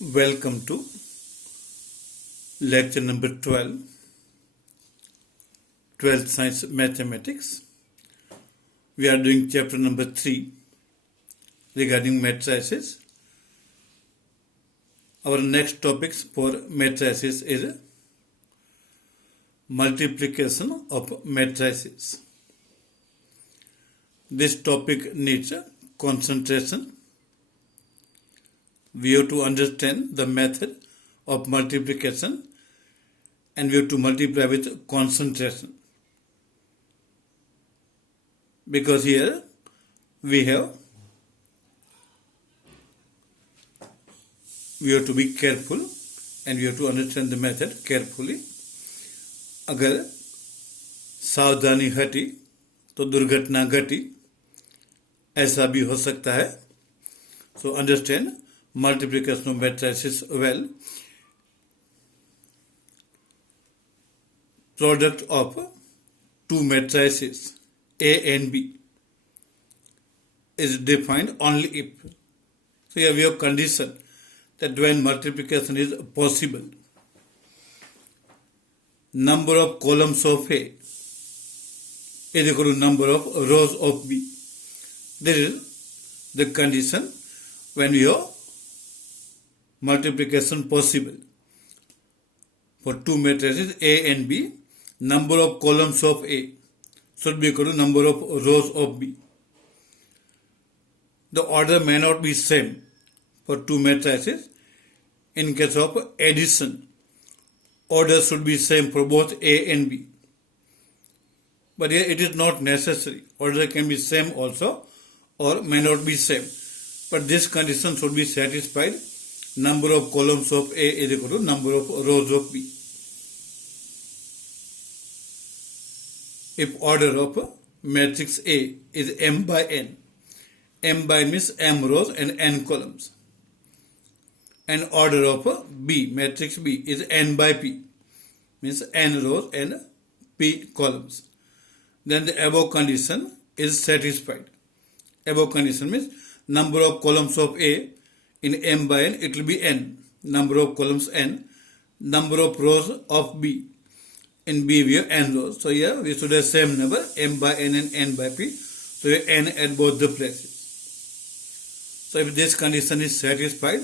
Welcome to lecture number 12, 12th Science Mathematics. We are doing chapter number 3 regarding matrices. Our next topics for matrices is multiplication of matrices. This topic needs concentration. We have to understand the method of multiplication and we have to multiply with concentration. Because here we have to be careful and we have to understand the method carefully. अगर सावधानी हटी तो दुर्घटना घटी, ऐसा भी हो सकता है. So understand multiplication of matrices well. Product of two matrices A and B is defined only if. So here we have condition that when multiplication is possible, number of columns of A is equal to number of rows of B. This is the condition when we have multiplication possible. For two matrices A and B, number of columns of A should be equal to number of rows of B. The order may not be same for two matrices. In case of addition, order should be same for both A and B. But here it is not necessary. Order can be same also or may not be same. But this condition should be satisfied. Number of columns of A is equal to number of rows of B. If order of matrix A is m by n means m rows and n columns, and order of B, matrix B, is n by p, means n rows and p columns, then the above condition is satisfied. Above condition means number of columns of A in m by n, it will be n, number of columns n, number of rows of B, in B we have n rows. So here we should have same number, m by n and n by p, so we have n at both the places. So if this condition is satisfied,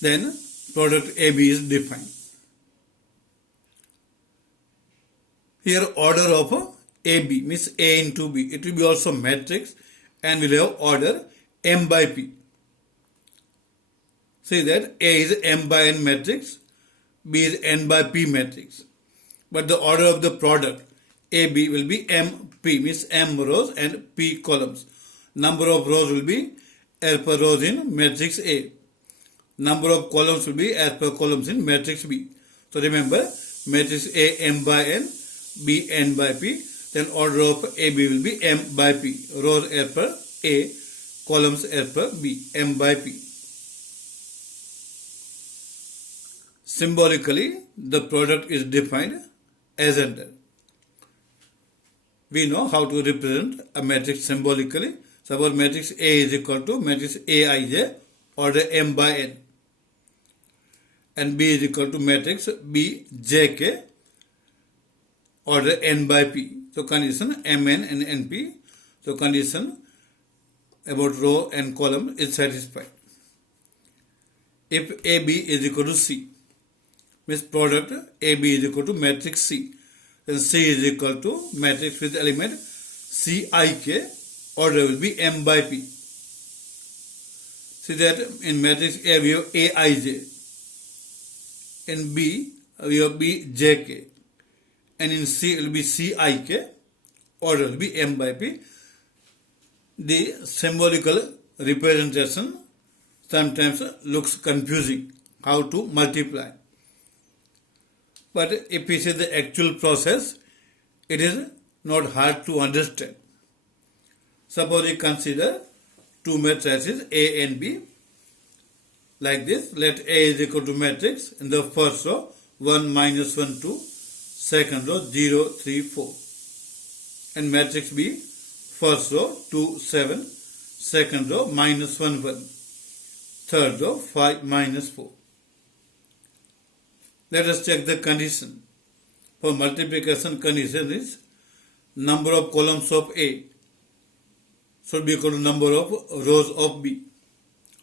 then product AB is defined. Here order of AB means A into B. It will be also matrix and will have order m by p. See that A is m by n matrix, B is n by p matrix. But the order of the product AB will be MP, means m rows and p columns. Number of rows will be as per rows in matrix A. Number of columns will be as per columns in matrix B. So remember, matrix A m by n, B n by p, then order of AB will be m by p. Rows as per A, columns as per B, m by p. Symbolically, the product is defined as under. We know how to represent a matrix symbolically. So our matrix A is equal to matrix Aij, order m by n, and B is equal to matrix Bjk, order n by p. So condition mn and np. So condition about row and column is satisfied. If AB is equal to C, means product AB is equal to matrix C, then C is equal to matrix with element Cik, order will be m by p. See that in matrix A we have Aij, in B we have Bjk, and in C it will be Cik, order will be m by p. The symbolical representation sometimes looks confusing, how to multiply. But if we see the actual process, it is not hard to understand. Suppose we consider two matrices A and B like this. Let A is equal to matrix in the first row 1 minus 1 2, second row 0 3 4, and matrix B first row 2 7, second row minus 1 1, third row 5 minus 4. Let us check the condition. For multiplication, condition is number of columns of A should be equal to number of rows of B.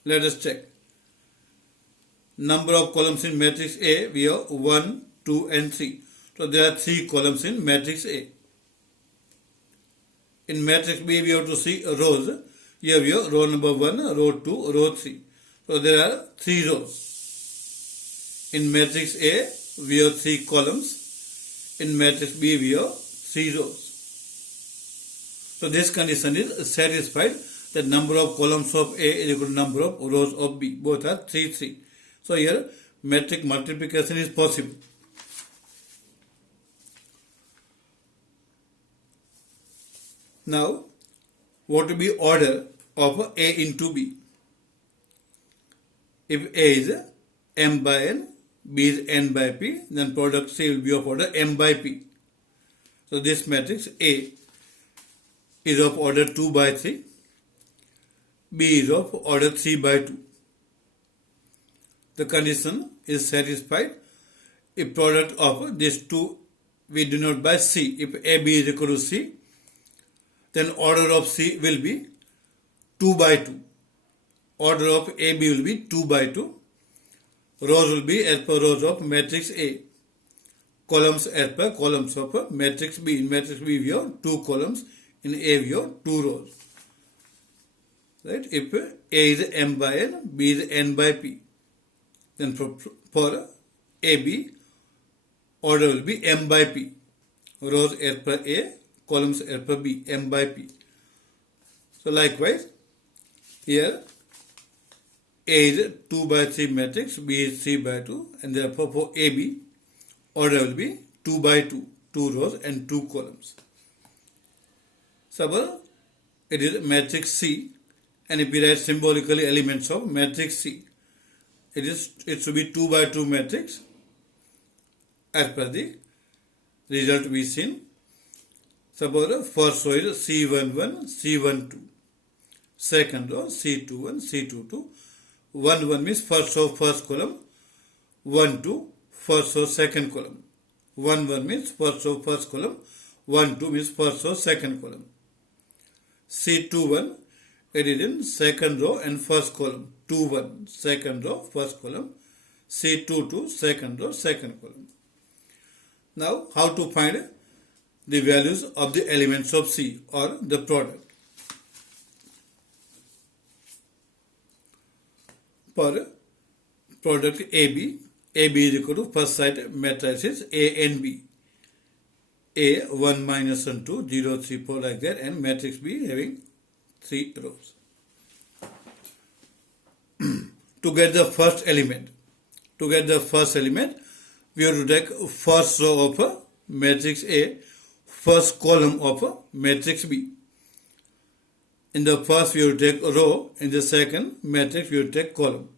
Let us check. Number of columns in matrix A, we have 1, 2 and 3. So there are 3 columns in matrix A. In matrix B, we have to see rows. Here we have row number 1, row 2, row 3. So there are 3 rows. In matrix A, we have 3 columns. In matrix B, we have 3 rows. So this condition is satisfied that number of columns of A is equal to number of rows of B. Both are 3, 3. So here matrix multiplication is possible. Now, what will be order of A into B? If A is M by N, B is N by P, then product C will be of order M by P. So this matrix A is of order 2 by 3, B is of order 3 by 2. The condition is satisfied if product of these two we denote by C. If AB is equal to C, then order of C will be 2 by 2. Order of AB will be 2 by 2. Rows will be as per rows of matrix A. Columns as per columns of matrix B. In matrix B we have 2 columns. In A we have 2 rows. Right? If A is M by N, B is N by P, then for AB, order will be M by P. Rows as per A, columns as per B, M by P. So likewise, here A is 2 by 3 matrix, B is 3 by 2, and therefore for AB, order will be 2 by 2, 2 rows and 2 columns. Suppose it is matrix C, and if we write symbolically elements of matrix C, it should be 2 by 2 matrix as per the result we seen. Suppose first row is C11, C12. Second row C21, C22. 1 1 means first row first column. 1 2 first row second column. 1 1 means first row first column. 1 2 means first row second column. C21, it is in second row and first column. 2 1 second row first column. C22 second row second column. Now how to find the values of the elements of C or the product? For product AB is equal to first side matrices A and B. A 1 minus 1 2 0 3 4 like that, and matrix B having 3 rows. To get the first element, we have to take first row of matrix A, first column of matrix B. In the first we will take row, in the second matrix we will take column.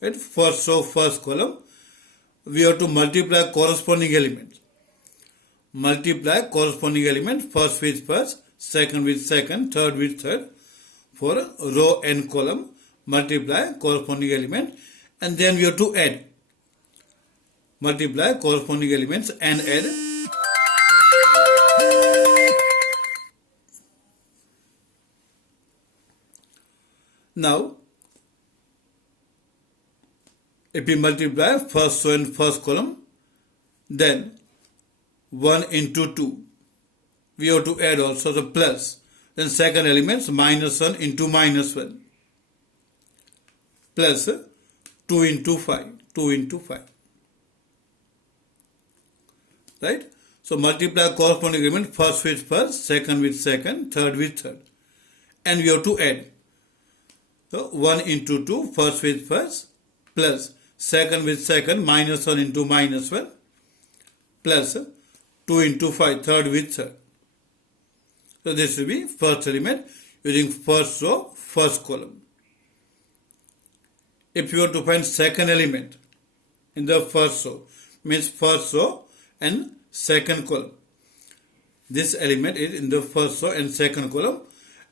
Right? First row, first column, we have to multiply corresponding elements. First with first, second with second, third with third. For row and column, multiply corresponding element, and then we have to add. Multiply corresponding elements and add. Now, if we multiply first row and first column, then 1 into 2, we have to add also the plus. Then second elements minus 1 into minus 1, plus 2 into 5, right? So multiply corresponding element, first with first, second with second, third with third, and we have to add. So 1 into 2, first with first, plus second with second, minus 1 into minus 1, plus 2 into 5, third with third. So this will be first element using first row, first column. If you want to find second element in the first row, means first row and second column. This element is in the first row and second column,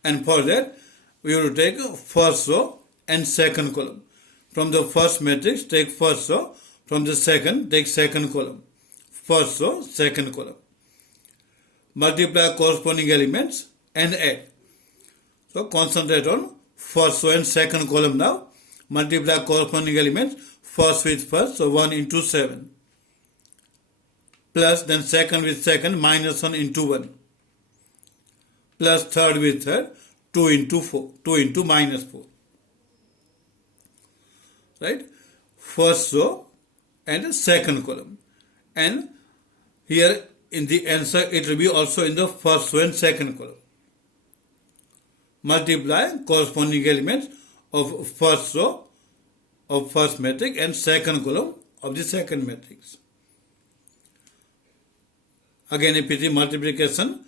and for that we have to take first row and second column. From the first matrix, take first row. From the second, take second column. First row, second column. Multiply corresponding elements and add. So concentrate on first row and second column now. Multiply corresponding elements, first with first, so 1 into 7. Plus then second with second, minus 1 into 1. Plus third with third, 2 into 4, 2 into minus 4. Right? First row and second column. And here in the answer, it will be also in the first row and second column. Multiply corresponding elements of first row of first matrix and second column of the second matrix. Again, if it is multiplication,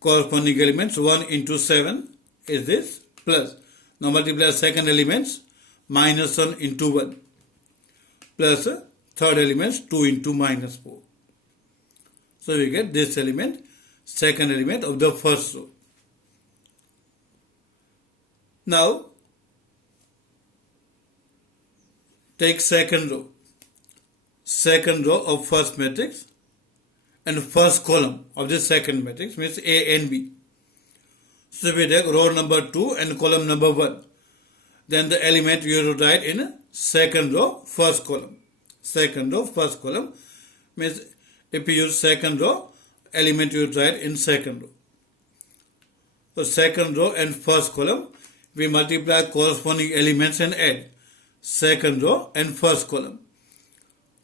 corresponding elements 1 into 7 is this, plus. Now multiply second elements, minus 1 into 1, plus third elements 2 into minus 4. So we get this element, second element of the first row. Now take second row of first matrix and first column of the second matrix, means A and B. So if we take row number 2 and column number 1, then the element we have to write in second row, first column. Second row, first column, means if we use second row, element you write in second row. So second row and first column, we multiply corresponding elements and add. Second row and first column.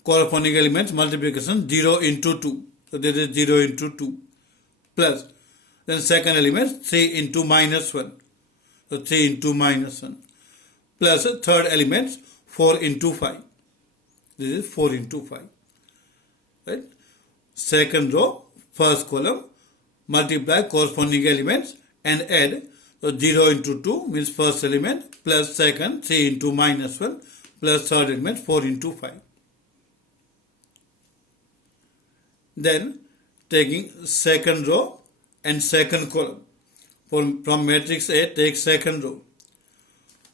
Corresponding elements multiplication 0 into 2. So there is 0 into 2. Plus. Then second element 3 into minus 1. So 3 into minus 1. Plus third element 4 into 5. This is 4 into 5. Right? Second row, first column, multiply corresponding elements and add. So 0 into 2 means first element, plus second 3 into minus 1, plus third element 4 into 5. Then taking second row and second column. From matrix A, take second row.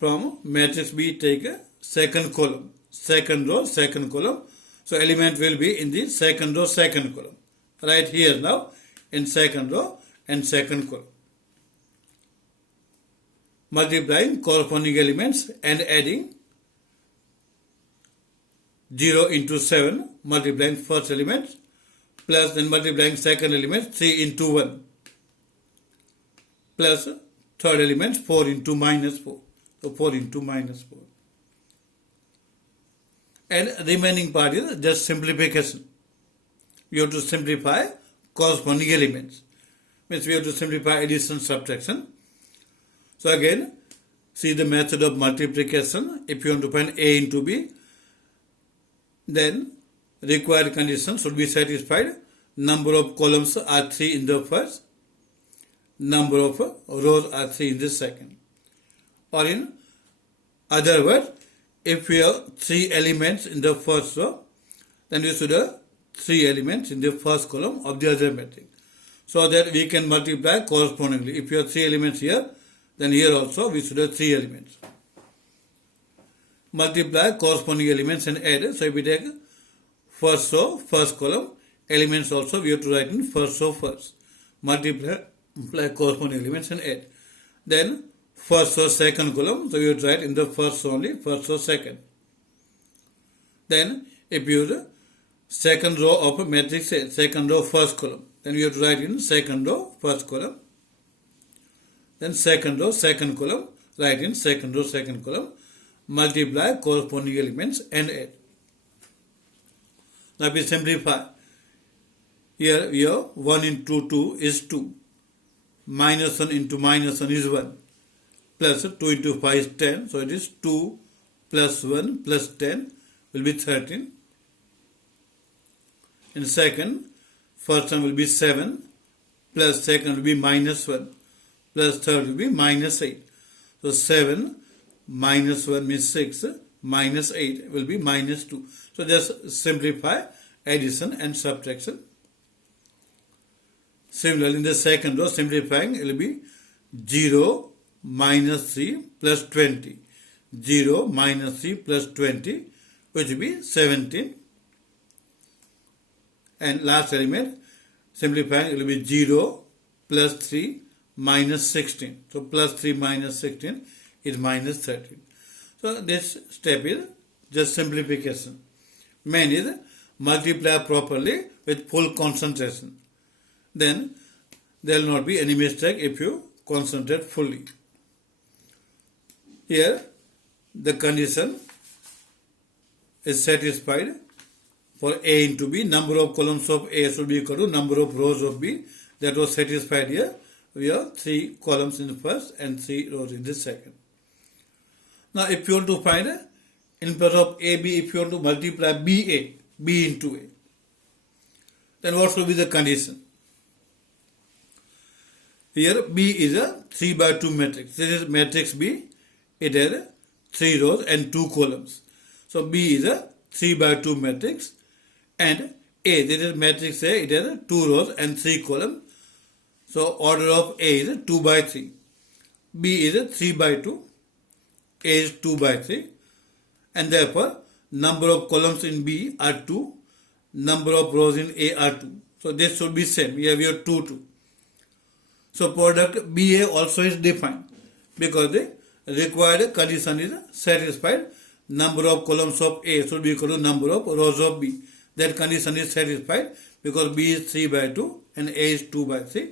From matrix B, take a second column. Second row, second column. So element will be in the second row, second column. Right here now in second row and second column. Multiplying corresponding elements and adding 0 into 7, multiplying first element, plus then multiplying second element 3 into 1, plus third element 4 into minus 4. So 4 into minus 4. And remaining part is just simplification. We have to simplify corresponding elements. Means we have to simplify addition, subtraction. So again, see the method of multiplication. If you want to find A into B, then required condition should be satisfied. Number of columns are 3 in the first. Number of rows are 3 in the second. Or in other words, if we have 3 elements in the first row, then we should have 3 elements in the first column of the other matrix. So that we can multiply correspondingly. If you have 3 elements here, then here also we should have 3 elements. Multiply corresponding elements and add. So if we take first row, first column, elements also we have to write in first row first. Multiply corresponding elements and add. Then first row, second column, so we have to write in the first row only, first row, second. Then if you use second row of a matrix A, second row, first column, then we have to write in second row, first column. Then second row, second column, write in second row, second column, multiply corresponding elements and add. Now we simplify. Here we have 1 into 2 is 2. Minus 1 into minus 1 is 1. Plus 2 into 5 is 10. So it is 2 plus 1 plus 10 will be 13. In second, first one will be 7. Plus second will be minus 1. Plus third will be minus 8. So 7 minus 1 means 6. Minus 8 will be minus 2. So just simplify addition and subtraction. Similarly, in the second row, simplifying, it will be 0 minus 3 plus 20. 0 minus 3 plus 20, which will be 17. And last element, simplifying, it will be 0 plus 3 minus 16. So plus 3 minus 16 is minus 13. So this step is just simplification. Main is multiply properly with full concentration. Then there will not be any mistake if you concentrate fully. Here the condition is satisfied. For A into B, number of columns of A should be equal to number of rows of B. That was satisfied here. We have 3 columns in the first and 3 rows in the second. Now if you want to find in place of AB, if you want to multiply B into A, then what should be the condition? Here B is a 3 by 2 matrix. This is matrix B. It has 3 rows and 2 columns. So B is a 3 by 2 matrix. And A, this is matrix A, it has 2 rows and 3 columns. So order of A is 2 by 3. B is 3 by 2. A is 2 by 3. And therefore, number of columns in B are 2. Number of rows in A are 2. So this should be same. Here we have 2, 2. So product BA also is defined because the required condition is satisfied. Number of columns of A should be equal to number of rows of B. That condition is satisfied because B is 3 by 2 and A is 2 by 3.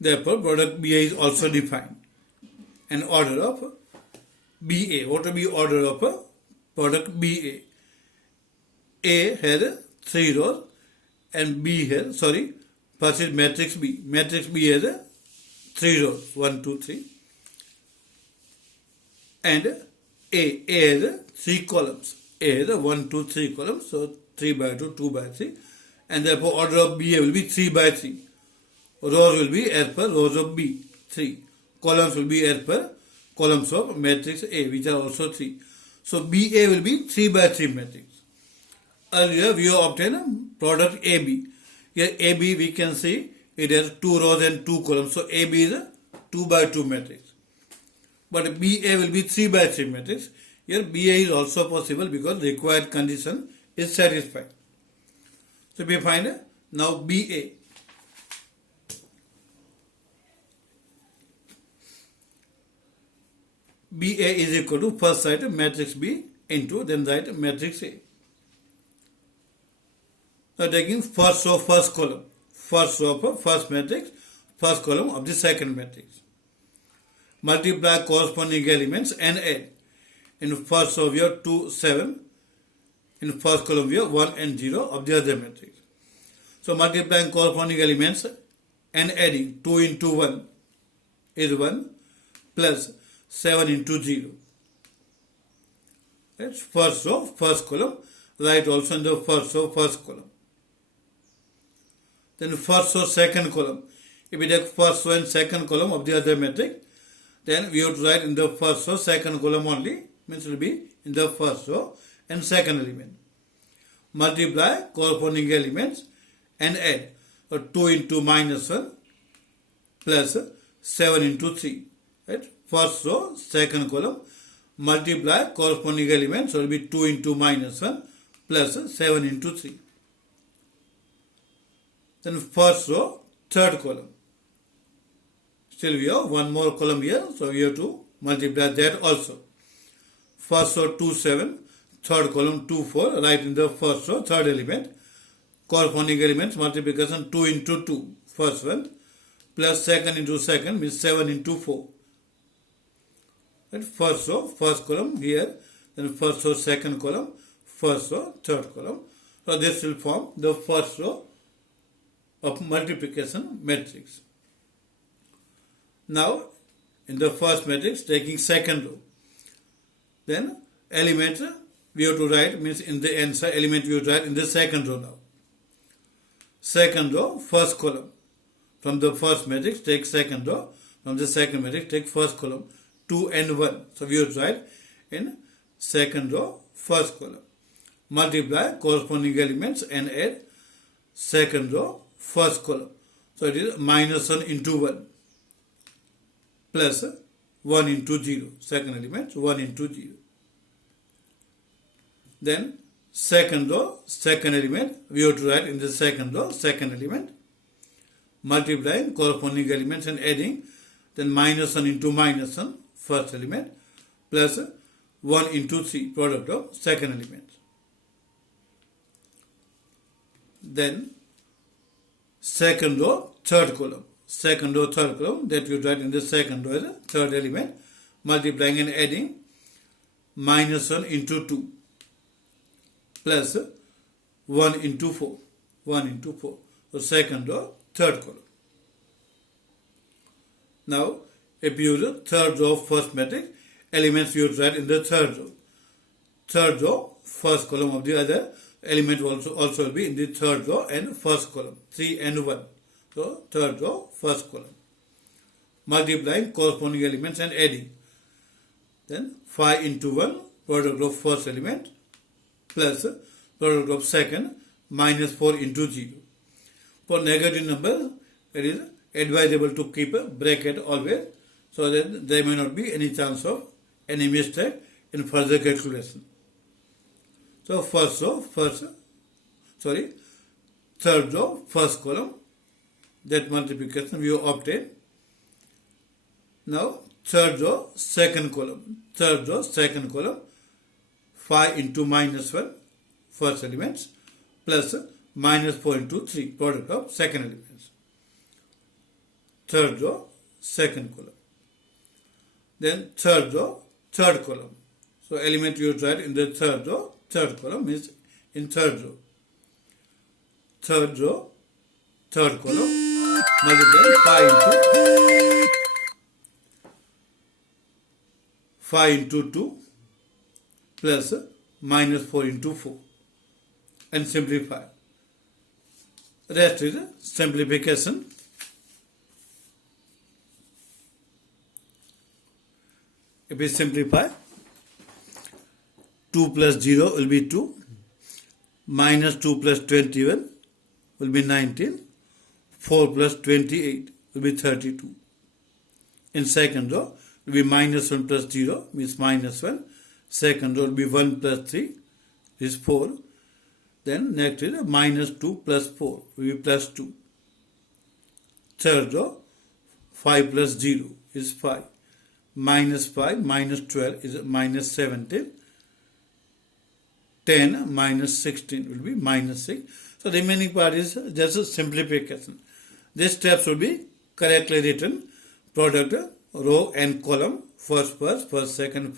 Therefore, product BA is also defined. And order of BA. What will be order of product BA? A has 3 rows and B has, first is matrix B. Matrix B has 3 rows, 1, 2, 3. And A has 3 columns. A has 1, 2, 3 columns. So 3 by 2, 2 by 3. And therefore order of BA will be 3 by 3. Rows will be as per rows of B, 3. Columns will be as per columns of matrix A, which are also 3. So BA will be 3 by 3 matrix. Earlier we have obtained product AB. Here AB we can see it has 2 rows and 2 columns. So AB is a 2 by 2 matrix. But BA will be 3 by 3 matrix. Here BA is also possible because required condition is satisfied. So we find now BA. BA is equal to first write matrix B into then write matrix A. Now taking first row, first column. First row of first matrix, first column of the second matrix. Multiply corresponding elements and add. In first row we have 2, 7. In first column we have 1 and 0 of the other matrix. So multiplying corresponding elements and adding 2 into 1 is 1 plus 7 into 0. That's first row, first column. Write also in the first row, first column. Then first row, second column. If we take first row and second column of the other matrix, then we have to write in the first row, second column only. Means it will be in the first row and second element. Multiply corresponding elements and add. So 2 into minus 1 plus 7 into 3. Right? First row, second column. Multiply corresponding elements. So it will be 2 into minus 1 plus 7 into 3. Then first row, third column. Still we have one more column here. So we have to multiply that also. First row 2, 7. Third column 2, 4. Write in the first row, third element. Corresponding elements multiplication 2 into 2. First one. Plus second into second means 7 into 4. Right? First row, first column here. Then first row, second column. First row, third column. So this will form the first row of multiplication matrix. Now, in the first matrix, taking second row. Then, element we have to write, means in the answer, element we have to write in the second row now. Second row, first column. From the first matrix, take second row. From the second matrix, take first column. 2 and 1. So, we have to write in second row, first column. Multiply corresponding elements and add. second row, first column. So it is minus 1 into 1 plus 1 into 0. Second element 1 into 0. Then second row, second element, we have to write in the second row, second element, multiplying corresponding elements and adding, then minus 1 into minus 1, first element, plus 1 into 3, product of second element. Then second row, third column. Second row, third column, that you write in the second row as a third element, multiplying and adding, minus 1 into 2, plus 1 into 4. 1 into 4. So second row, third column. Now, if you use third row of first matrix, elements you write in the third row. Third row, first column of the other element also will be in the third row and first column. 3 and 1. So third row, first column. Multiplying corresponding elements and adding. Then 5 into 1, product of first element, plus product of second, minus 4 into 0. For negative number, it is advisable to keep a bracket always, so that there may not be any chance of any mistake in further calculation. So third row, first column, that multiplication we have obtained. Now third row, second column. Third row, second column, 5 into minus 1, first elements, plus minus 4 into 3, product of second elements. Third row, second column. Then third row, third column. So element you write in the third row, third column is in third row. Third row, third column, multiply 5 into 2 plus minus 4 into 4 and simplify. Rest is simplification. If we simplify, 2 plus 0 will be 2, minus 2 plus 21 will be 19, 4 plus 28 will be 32. In second row, will be minus 1 plus 0 means minus 1. Second row will be 1 plus 3 is 4. Then next is minus 2 plus 4 will be plus 2. Third row, 5 plus 0 is 5. Minus 5 minus 12 is minus 17. 10 minus 16 will be minus 6. So the remaining part is just a simplification. These steps will be correctly written. Product, row and column, first, second,